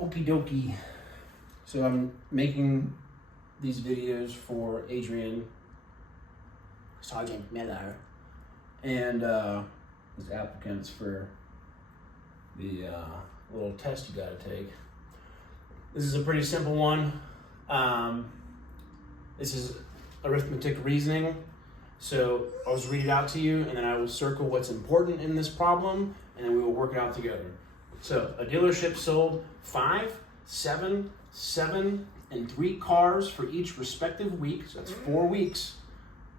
Okie dokie. So I'm making these videos for Adrian, Sergeant Miller, and his applicants for the little test you gotta take. This is a pretty simple one. This is arithmetic reasoning. So I'll just read it out to you, and then I will circle what's important in this problem, and then we will work it out together. So a dealership sold 5, 7, 7, and 3 cars for each respective week, so that's 4 weeks,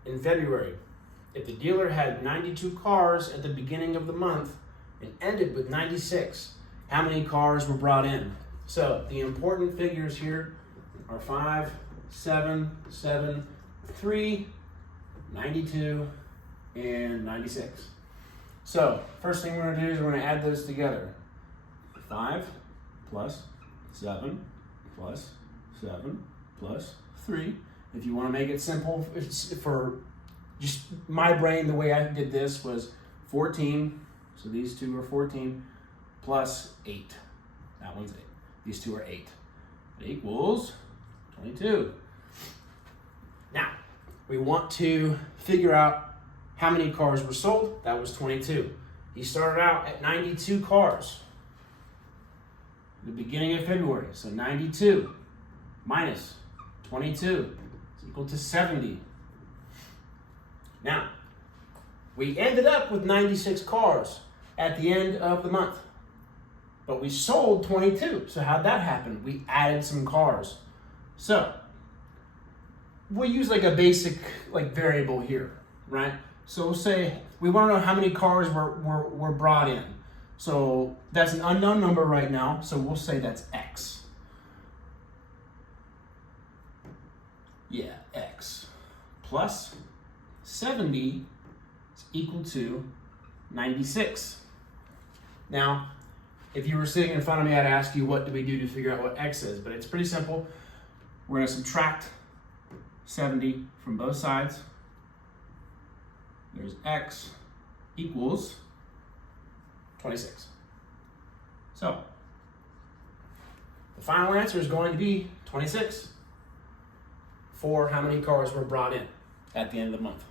in February. If the dealer had 92 cars at the beginning of the month and ended with 96, how many cars were brought in? So the important figures here are 5, 7, 7, 3, 92, and 96. So first thing we're going to do is we're going to add those together. 5 plus 7 plus 7 plus 3. If you want to make it simple, for just my brain, the way I did this was 14. So these two are 14 plus 8. That one's 8. These two are 8. That equals 22. Now, we want to figure out how many cars were sold. That was 22. He started out at 92 cars. The beginning of February. So 92 minus 22 is equal to 70. Now, we ended up with 96 cars at the end of the month. But we sold 22. So how'd that happen? We added some cars. So we'll use like a basic variable here, right? So we'll say we want to know how many cars were brought in. So that's an unknown number right now, so we'll say that's X. Yeah, X plus 70 is equal to 96. Now, if you were sitting in front of me, I'd ask you what do we do to figure out what X is, but it's pretty simple. We're going to subtract 70 from both sides. There's X equals 26. So the final answer is going to be 26 for how many cars were brought in at the end of the month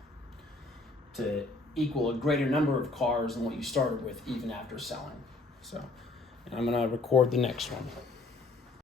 to equal a greater number of cars than what you started with even after selling. So, and I'm going to record the next one.